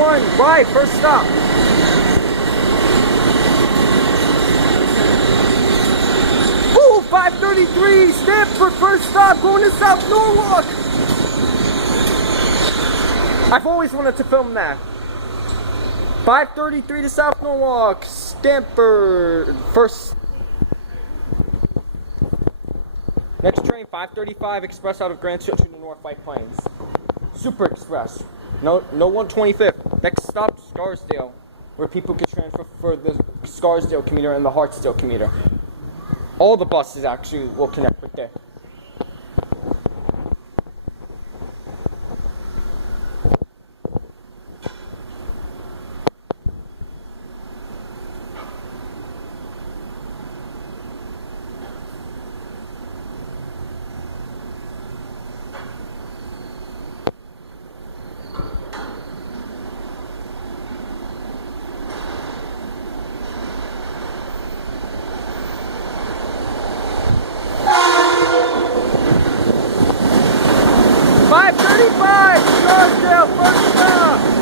1, right, first stop. Ooh, 533, Stamford, first stop, going to South Norwalk. I've always wanted to film that. 533 to South Norwalk, Stamford, first. Next train, 535 Express out of Grand Central to North White Plains. Super Express. No 125th. Next stop, Scarsdale, where people can transfer for the Scarsdale commuter and the Hartsdale commuter. All the buses actually will connect with there. Scarsdale, first stop!